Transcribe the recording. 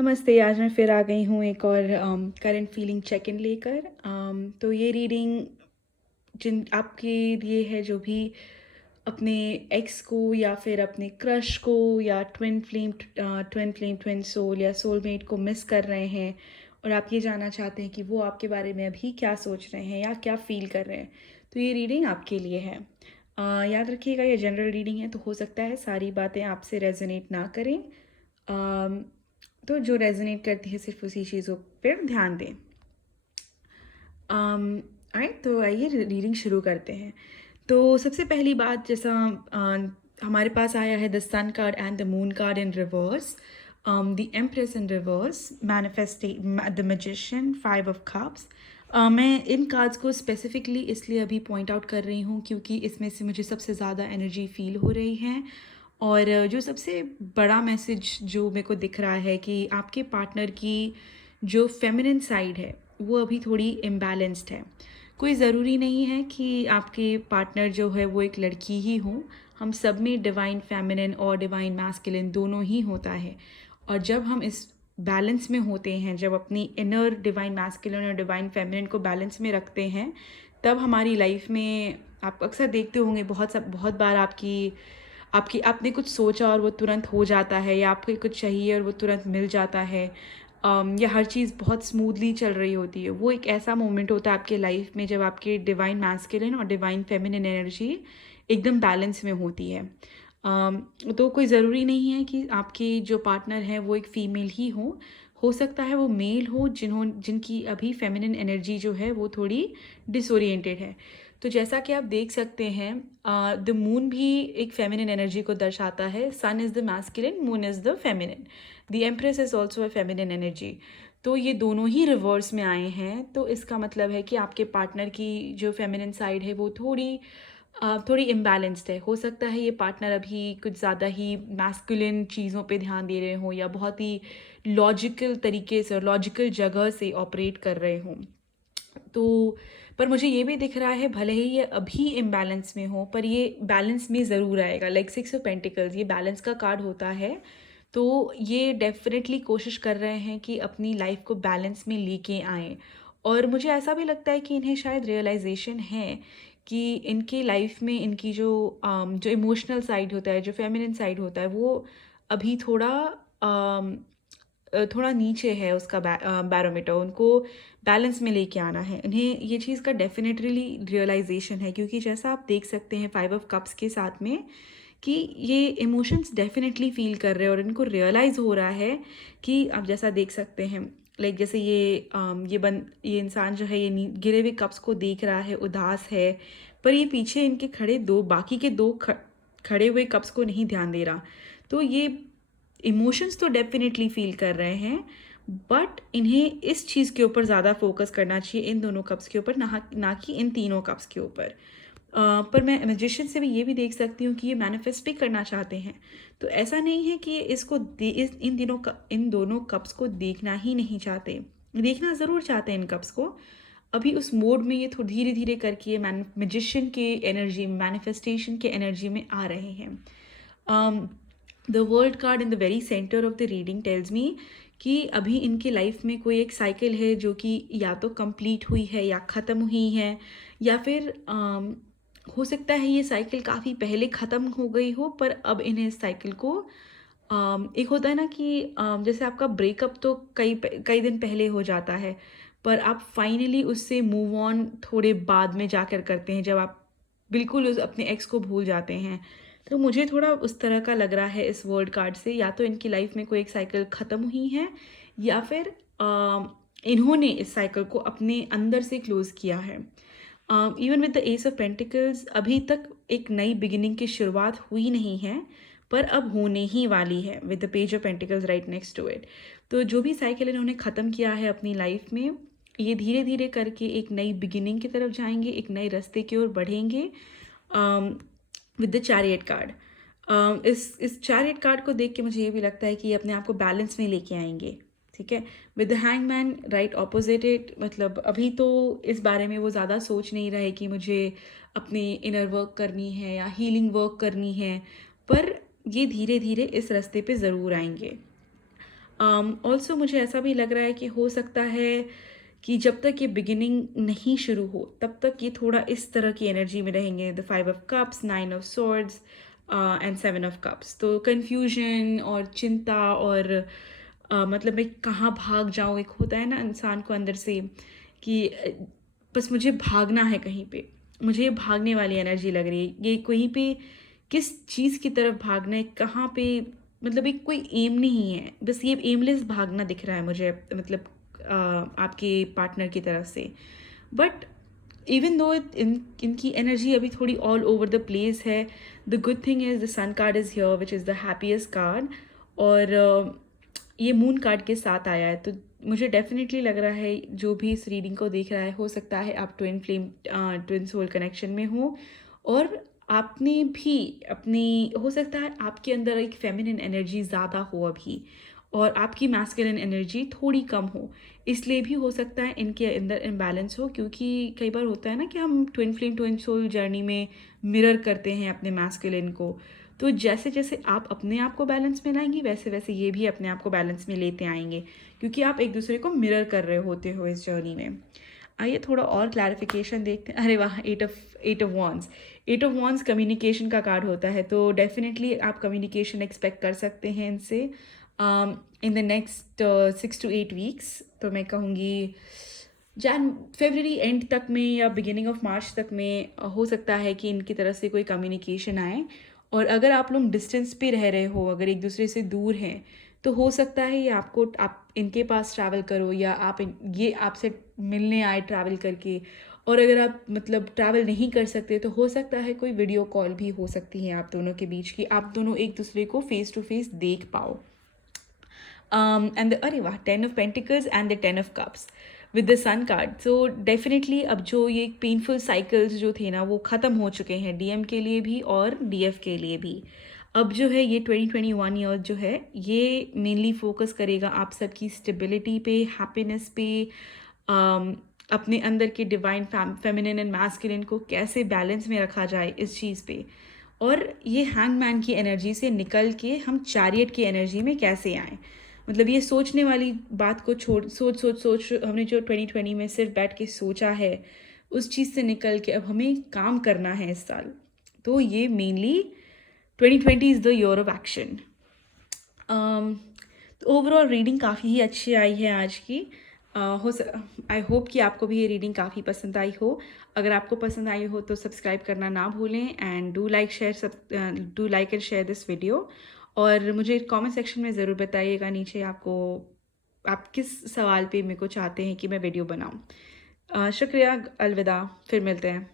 नमस्ते। आज मैं फिर आ गई हूँ एक और करंट फीलिंग चेक इन लेकर। तो ये रीडिंग जिन आपके लिए है जो भी अपने एक्स को या फिर अपने क्रश को या ट्विन फ्लेम ट्विन सोल या सोलमेट को मिस कर रहे हैं और आप ये जानना चाहते हैं कि वो आपके बारे में अभी क्या सोच रहे हैं या क्या फील कर रहे हैं, तो ये रीडिंग आपके लिए है। याद रखिएगा, ये जनरल रीडिंग है, तो हो सकता है सारी बातें आपसे रेजोनेट ना करें। अम, तो जो रेजोनेट करती है सिर्फ उसी चीज़ों पर ध्यान दें। राइट, तो आइए रीडिंग शुरू करते हैं। तो सबसे पहली बात, जैसा हमारे पास आया है the sun card and the moon card in reverse, the empress in reverse, manifesting the magician, 5 of cups. मैं इन कार्ड्स को स्पेसिफिकली इसलिए अभी पॉइंट आउट कर रही हूँ क्योंकि इसमें से मुझे सबसे ज़्यादा एनर्जी फील हो रही है। और जो सबसे बड़ा मैसेज जो मेरे को दिख रहा है कि आपके पार्टनर की जो फेमिनिन साइड है वो अभी थोड़ी इम्बैलेंस्ड है। कोई ज़रूरी नहीं है कि आपके पार्टनर जो है वो एक लड़की ही हो। हम सब में डिवाइन फेमिनिन और डिवाइन मैस्कुलिन दोनों ही होता है। और जब हम इस बैलेंस में होते हैं, जब अपनी इनर डिवाइन मैस्कुलिन और डिवाइन फेमिनिन को बैलेंस में रखते हैं, तब हमारी लाइफ में आप अक्सर देखते होंगे बहुत बार आपकी आपकी आपने कुछ सोचा और वो तुरंत हो जाता है, या आपको कुछ चाहिए और वो तुरंत मिल जाता है। या हर चीज़ बहुत स्मूथली चल रही होती है। वो एक ऐसा मोमेंट होता है आपके लाइफ में जब आपके डिवाइन मैस्कुलिन और डिवाइन फेमिनिन एनर्जी एकदम बैलेंस में होती है। तो कोई ज़रूरी नहीं है कि आपके जो पार्टनर है वो एक फ़ीमेल ही हो सकता है वो मेल हो जिनकी अभी फेमिनिन एनर्जी जो है वो थोड़ी डिसोरिएंटेड है। तो जैसा कि आप देख सकते हैं, द मून भी एक फेमिनिन एनर्जी को दर्शाता है। Sun is the masculine, moon is the feminine, the empress is also a feminine energy. तो ये दोनों ही रिवर्स में आए हैं, तो इसका मतलब है कि आपके पार्टनर की जो फेमिनिन साइड है वो थोड़ी इम्बैलेंस्ड है। हो सकता है ये पार्टनर अभी कुछ ज़्यादा ही मैस्कुलिन चीज़ों पे ध्यान दे रहे हों या बहुत ही लॉजिकल तरीके से और लॉजिकल जगह से ऑपरेट कर रहे हों। तो पर मुझे ये भी दिख रहा है, भले ही ये अभी इम्बैलेंस में हो पर ये बैलेंस में ज़रूर आएगा। लाइक 6 ऑफ पेंटिकल्स ये बैलेंस का कार्ड होता है। तो ये डेफिनेटली कोशिश कर रहे हैं कि अपनी लाइफ को बैलेंस में लेके आएँ। और मुझे ऐसा भी लगता है कि इन्हें शायद रियलाइजेशन है कि इनकी लाइफ में इनकी जो इमोशनल साइड होता है, जो फेमिनिन साइड होता है, वो अभी थोड़ा नीचे है उसका बैरोमीटर। उनको बैलेंस में लेके आना है। इन्हें ये चीज़ का डेफिनेटली रियलाइजेशन है, क्योंकि जैसा आप देख सकते हैं 5 ऑफ कप्स के साथ में कि ये इमोशंस डेफिनेटली फील कर रहे हैं और इनको रियलाइज़ हो रहा है कि आप जैसा देख सकते हैं, लाइक जैसे ये इंसान जो है ये गिरे हुए कप्स को देख रहा है, उदास है, पर ये पीछे इनके बाकी के दो खड़े हुए कप्स को नहीं ध्यान दे रहा। तो ये इमोशंस तो डेफिनेटली फील कर रहे हैं, बट इन्हें इस चीज़ के ऊपर ज़्यादा फोकस करना चाहिए, इन दोनों कप्स के ऊपर, ना कि इन तीनों कप्स के ऊपर। पर मैं मैजिशियन से भी ये भी देख सकती हूँ कि ये मैनिफेस्ट भी करना चाहते हैं। तो ऐसा नहीं है कि इन दोनों कप्स को देखना ही नहीं चाहते। देखना ज़रूर चाहते हैं इन कप्स को। अभी उस मोड में ये थोड़ा धीरे धीरे करके मैजिशियन के एनर्जी, मैनिफेस्टेशन के एनर्जी में आ रहे हैं। The world card in the very centre of the reading tells me कि अभी इनकी लाइफ में कोई एक साइकिल है जो कि या तो कंप्लीट हुई है या ख़त्म हुई है, या फिर हो सकता है ये साइकिल काफ़ी पहले ख़त्म हो गई हो, पर अब इन्हें इस साइकिल को एक होता है ना कि जैसे आपका ब्रेकअप तो कई दिन पहले हो जाता है, पर आप फाइनली उससे मूव ऑन थोड़े बाद में जाकर करते हैं, जब आप बिल्कुल उस अपने एक्स को भूल जाते हैं। तो मुझे थोड़ा उस तरह का लग रहा है इस वर्ड कार्ड से। या तो इनकी लाइफ में कोई एक साइकिल ख़त्म हुई है, या फिर इन्होंने इस साइकिल को अपने अंदर से क्लोज़ किया है। Even with the S of pentacles अभी तक एक नई बिगिनिंग की शुरुआत हुई नहीं है, पर अब होने ही वाली है with the page of pentacles right next to it. तो जो भी साइकिल इन्होंने ख़त्म किया है अपनी लाइफ में, ये धीरे धीरे करके एक नई बिगिनिंग की तरफ जाएंगे, एक नए रास्ते की ओर बढ़ेंगे। विद द चैरियट कार्ड, इस चैरियट कार्ड को देख के मुझे ये भी लगता है कि ये अपने आप को बैलेंस में लेके आएंगे। ठीक है, with the hangman right opposite it, मतलब अभी तो इस बारे में वो ज़्यादा सोच नहीं रहे कि मुझे अपनी इनर वर्क करनी है या हीलिंग वर्क करनी है, पर ये धीरे धीरे इस रास्ते पे ज़रूर आएंगे। ऑल्सो मुझे ऐसा भी लग रहा है कि हो सकता है कि जब तक ये बिगिनिंग नहीं शुरू हो तब तक ये थोड़ा इस तरह की एनर्जी में रहेंगे, the 5 of cups, 9 of swords and 7 of cups. तो कन्फ्यूजन और चिंता और मतलब मैं कहाँ भाग जाऊँ, एक होता है ना इंसान को अंदर से कि बस मुझे भागना है कहीं पे, मुझे ये भागने वाली एनर्जी लग रही है, ये कहीं पे किस चीज़ की तरफ भागना है, कहाँ पे, मतलब एक कोई एम नहीं है, बस ये एमलेस भागना दिख रहा है मुझे, मतलब आपके पार्टनर की तरफ से। बट इवन दो इनकी एनर्जी अभी थोड़ी ऑल ओवर द प्लेस है, the good thing is the sun card is here which is the happiest card, और ये मून कार्ड के साथ आया है। तो मुझे डेफिनेटली लग रहा है जो भी इस रीडिंग को देख रहा है, हो सकता है आप ट्विन सोल कनेक्शन में हो, और आपने भी अपनी, हो सकता है आपके अंदर एक फेमिनिन एनर्जी ज़्यादा हो अभी और आपकी मैस्कुलिन एनर्जी थोड़ी कम हो, इसलिए भी हो सकता है इनके अंदर इम्बैलेंस हो। क्योंकि कई बार होता है ना कि हम ट्विन सोल जर्नी में मिरर करते हैं अपने मैस्कुलिन को, तो जैसे जैसे आप अपने आप को बैलेंस में लाएंगी वैसे वैसे ये भी अपने आप को बैलेंस में लेते आएंगे, क्योंकि आप एक दूसरे को मिरर कर रहे होते हो इस जर्नी में। आइए थोड़ा और क्लैरिफिकेशन देखते हैं। अरे वाह, eight of wands, eight of wands communication का कार्ड होता है, तो डेफिनेटली आप कम्युनिकेशन एक्सपेक्ट कर सकते हैं इनसे in the next 6 to 8 weeks. तो मैं कहूँगी फरवरी एंड तक में या बिगिनिंग ऑफ मार्च तक में हो सकता है कि इनकी तरफ से कोई कम्युनिकेशन आए। और अगर आप लोग डिस्टेंस पे रह रहे हो, अगर एक दूसरे से दूर हैं, तो हो सकता है ये आपको, आप इनके पास ट्रैवल करो या ये आपसे मिलने आए ट्रैवल करके। और अगर आप मतलब ट्रैवल नहीं कर सकते तो हो सकता है कोई वीडियो कॉल भी हो सकती है आप दोनों के बीच की, आप दोनों एक दूसरे को फेस टू फेस देख पाओ। एंड अरे वाह, 10 of pentacles and the 10 of cups with the sun card. So definitely अब जो ये पेनफुल साइकिल्स जो थे ना वो ख़त्म हो चुके हैं डीएम के लिए भी और डीएफ के लिए भी। अब जो है ये 2021 ईयर जो है ये मेनली फोकस करेगा आप सबकी स्टेबिलिटी पे, हैप्पीनेस पे, अपने अंदर के डिवाइन फेमिनिन एंड मैस्कुलिन को कैसे बैलेंस में रखा जाए इस चीज़ पे। और ये हैंगमैन की एनर्जी से निकल के हम चैरियट की एनर्जी में कैसे आएँ, मतलब ये सोचने वाली बात को छोड़, सोच हमने जो 2020 में सिर्फ बैठ के सोचा है उस चीज़ से निकल के अब हमें काम करना है इस साल। तो ये mainly 2020 is the year of action. तो ओवरऑल रीडिंग काफ़ी ही अच्छी आई है आज की। आई होप कि आपको भी ये रीडिंग काफ़ी पसंद आई हो। अगर आपको पसंद आई हो तो सब्सक्राइब करना ना भूलें, and do like and share this video. और मुझे कमेंट सेक्शन में ज़रूर बताइएगा नीचे आपको, आप किस सवाल पे मेरे को चाहते हैं कि मैं वीडियो बनाऊं। शुक्रिया, अलविदा, फिर मिलते हैं।